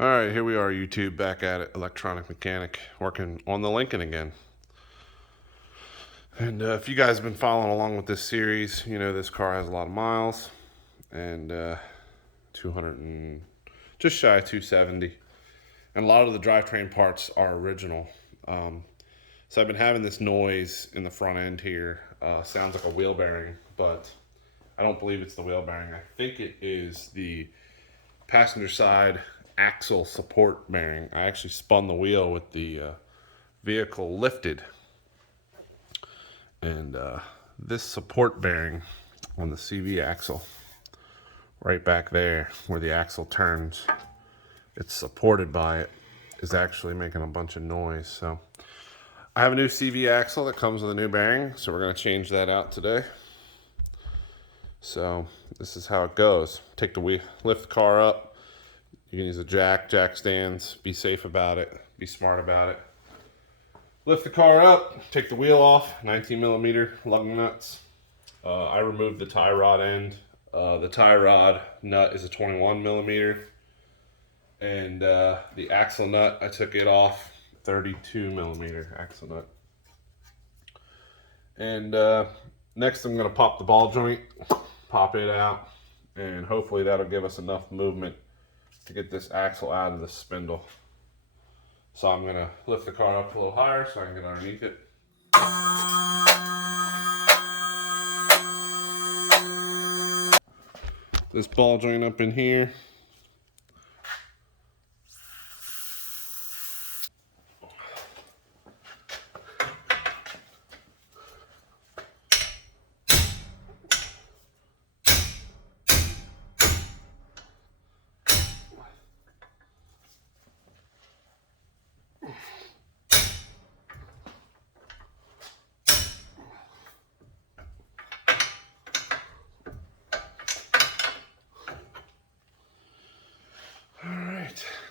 All right, here we are, YouTube, back at it, electronic mechanic, working on the Lincoln again. And if you guys have been following along with this series, you know this car has a lot of miles, and 200 and just shy of 270. And a lot of the drivetrain parts are original. So I've been having this noise in the front end here. Sounds like a wheel bearing, but I don't believe it's the wheel bearing. I think it is the passenger side axle support bearing. I actually spun the wheel with the vehicle lifted, and this support bearing on the CV axle right back there where the axle turns, it's supported by it, is actually making a bunch of noise. So I have a new CV axle that comes with a new bearing, so we're going to change that out today. So this is how it goes. Take the wheel, lift the car up. You can use a jack stands, be safe about it, be smart about it. Lift the car up, take the wheel off, 19 millimeter lug nuts. I removed the tie rod end. The tie rod nut is a 21 millimeter. And the axle nut, I took it off, 32 millimeter axle nut. And next I'm gonna pop the ball joint, pop it out, and hopefully that'll give us enough movement to get this axle out of the spindle. So I'm gonna lift the car up a little higher so I can get underneath it. This ball joint up in here.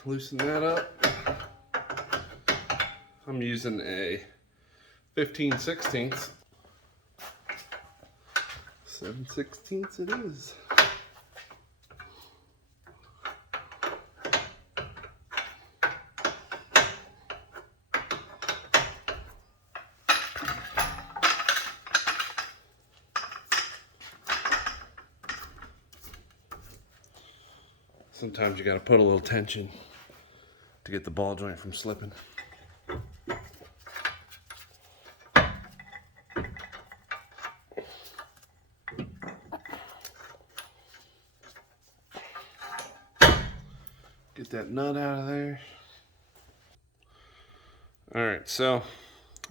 Loosen that up. I'm using a 15/16. 7/16 it is. Sometimes you gotta put a little tension to get the ball joint from slipping. Get that nut out of there. All right, so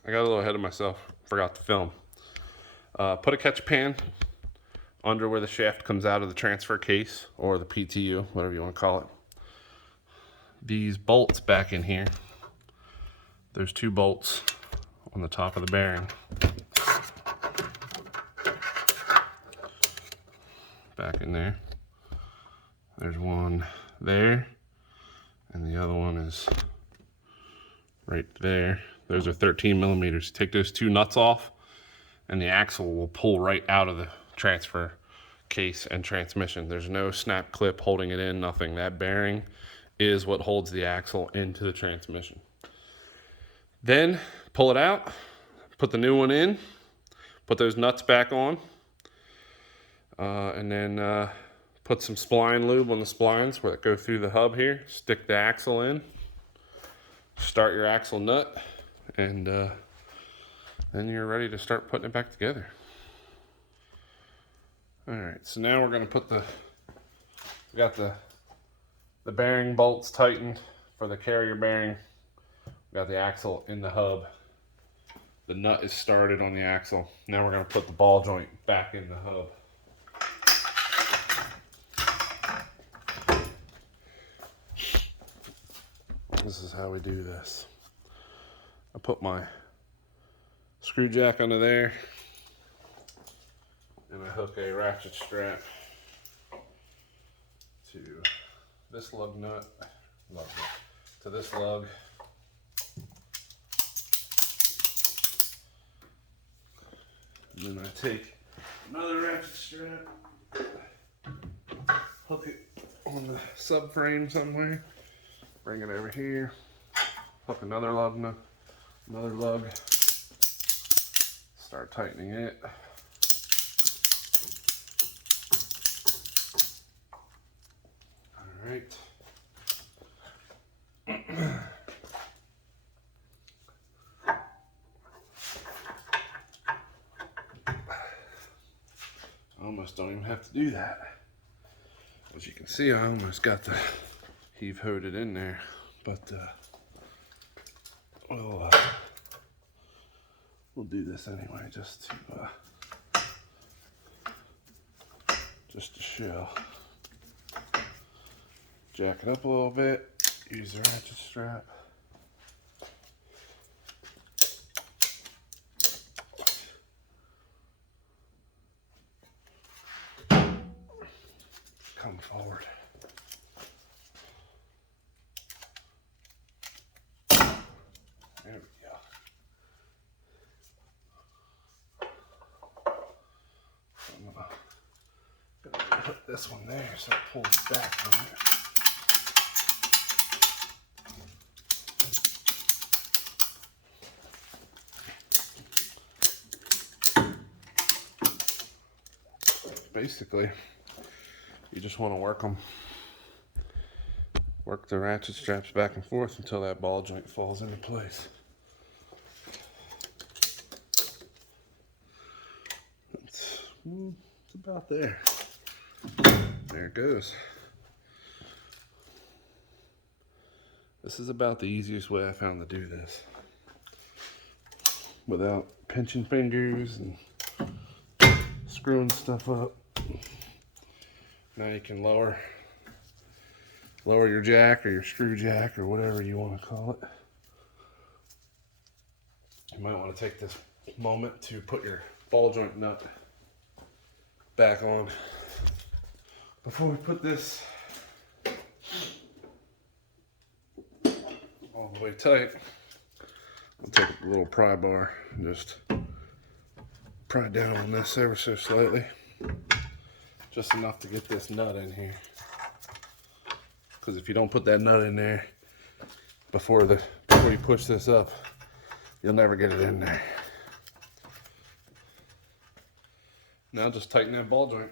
I got a little ahead of myself, forgot to film. Put a catch pan under where the shaft comes out of the transfer case, or the PTU, whatever you want to call it. These bolts back in here, there's two bolts on the top of the bearing. Back in there. There's one there, and the other one is right there. Those are 13 millimeters. Take those two nuts off, and the axle will pull right out of the transfer case and transmission. There's no snap clip holding it in, nothing. That bearing is what holds the axle into the transmission. Then pull it out, put the new one in, put those nuts back on, and then put some spline lube on the splines where it go through the hub here. Stick the axle in, start your axle nut, and then you're ready to start putting it back together. All right, so now we're gonna put we got the bearing bolts tightened for the carrier bearing. We got the axle in the hub. The nut is started on the axle. Now we're gonna put the ball joint back in the hub. This is how we do this. I put my screw jack under there, and I hook a ratchet strap to this lug nut, to this lug. And then I take another ratchet strap, hook it on the subframe somewhere, Bring it over here. Hook another lug, another lug. Start tightening it. All right. I almost don't even have to do that. As you can see, I almost got the heave-hoed it in there, but we'll do this anyway, just to show. Jack it up a little bit. Use the ratchet strap. Come forward. There we go. I'm gonna put this one there so it pulls back on it. Basically, you just want to work the ratchet straps back and forth until that ball joint falls into place. It's about there. There it goes. This is about the easiest way I found to do this, without pinching fingers and screwing stuff up. Now you can lower your jack or your screw jack or whatever you want to call it. You might want to take this moment to put your ball joint nut back on. Before we put this all the way tight, I'll take a little pry bar and just pry down on this ever so slightly. Just enough to get this nut in here. Because if you don't put that nut in there before you push this up, you'll never get it in there. Now just tighten that ball joint.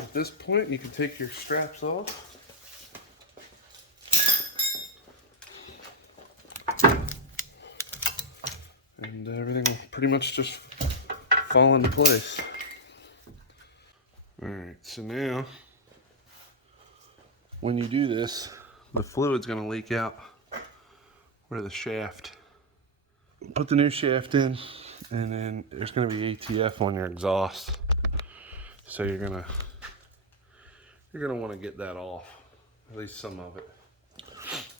At this point, you can take your straps off. And everything will pretty much just fall into place. Alright, so now when you do this, the fluid's going to leak out where the shaft. Put the new shaft in, and then there's going to be ATF on your exhaust. So you're gonna want to get that off, at least some of it.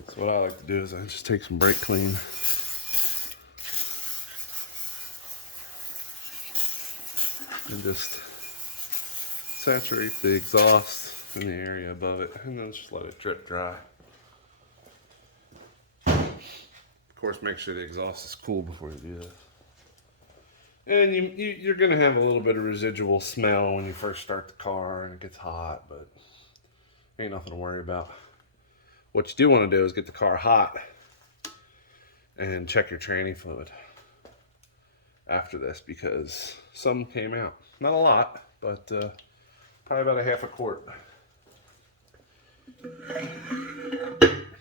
So what I like to do is I just take some brake clean. And just saturate the exhaust in the area above it, and then just let it drip dry. Of course, make sure the exhaust is cool before you do this. And you're going to have a little bit of residual smell when you first start the car and it gets hot, but ain't nothing to worry about. What you do want to do is get the car hot and check your tranny fluid after this, because some came out. Not a lot, but probably about a half a quart.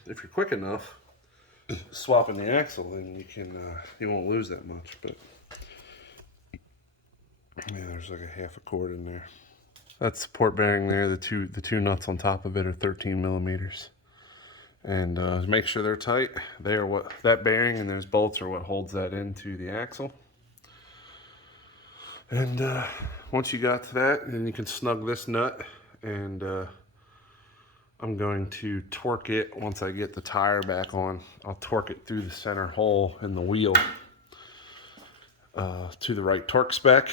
If you're quick enough swapping the axle, then you won't lose that much. But yeah, there's like a half a quart in there. That support bearing there, the two nuts on top of it are 13 millimeters. And make sure they're tight. They are what that bearing and those bolts are what holds that into the axle. And once you got to that, then you can snug this nut, and I'm going to torque it once I get the tire back on. I'll torque it through the center hole in the wheel to the right torque spec.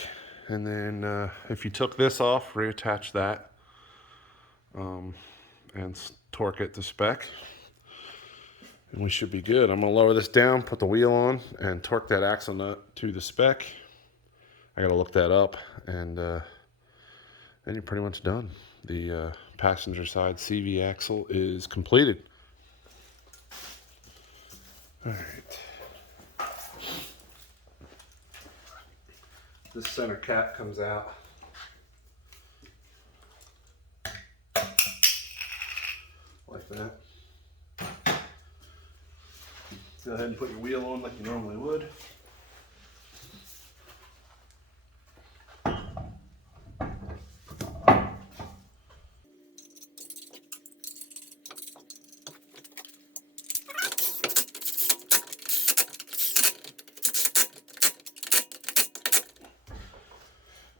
And then if you took this off, reattach that and torque it to spec. And we should be good. I'm gonna lower this down, put the wheel on, and torque that axle nut to the spec. I gotta look that up, and then you're pretty much done. The passenger side CV axle is completed. All right. This center cap comes out. Like that. Go ahead and put your wheel on like you normally would.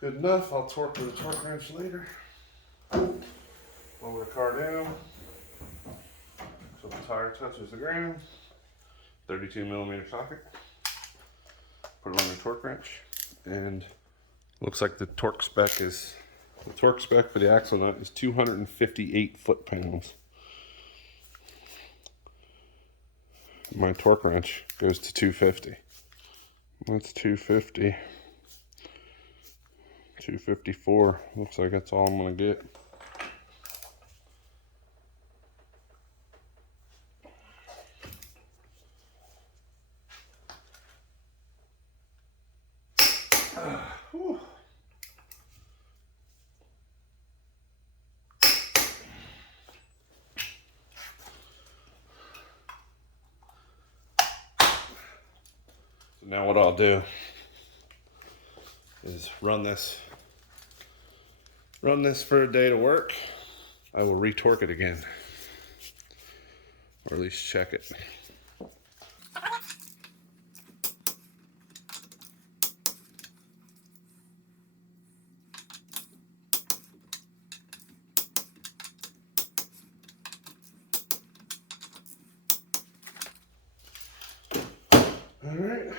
Good enough. I'll torque with a torque wrench later. Lower the car down so the tire touches the ground. 32mm socket. Put it on the torque wrench, and looks like the torque spec for the axle nut is 258 foot-pounds. My torque wrench goes to 250. That's 250. 254. Looks like that's all I'm gonna get. So now what I'll do is run this for a day to work. I will retorque it again, or at least check it. All right,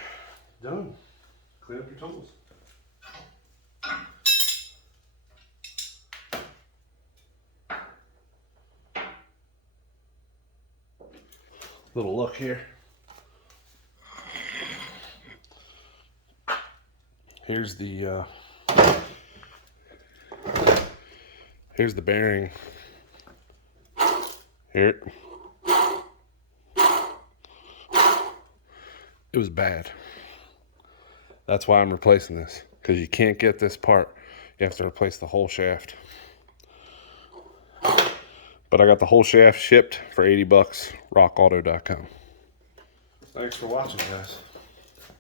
done. Clean up your tools. Little look here. Here's the bearing. Here. It was bad. That's why I'm replacing this, because you can't get this part. You have to replace the whole shaft. But I got the whole shaft shipped for $80, rockauto.com. Thanks for watching, guys.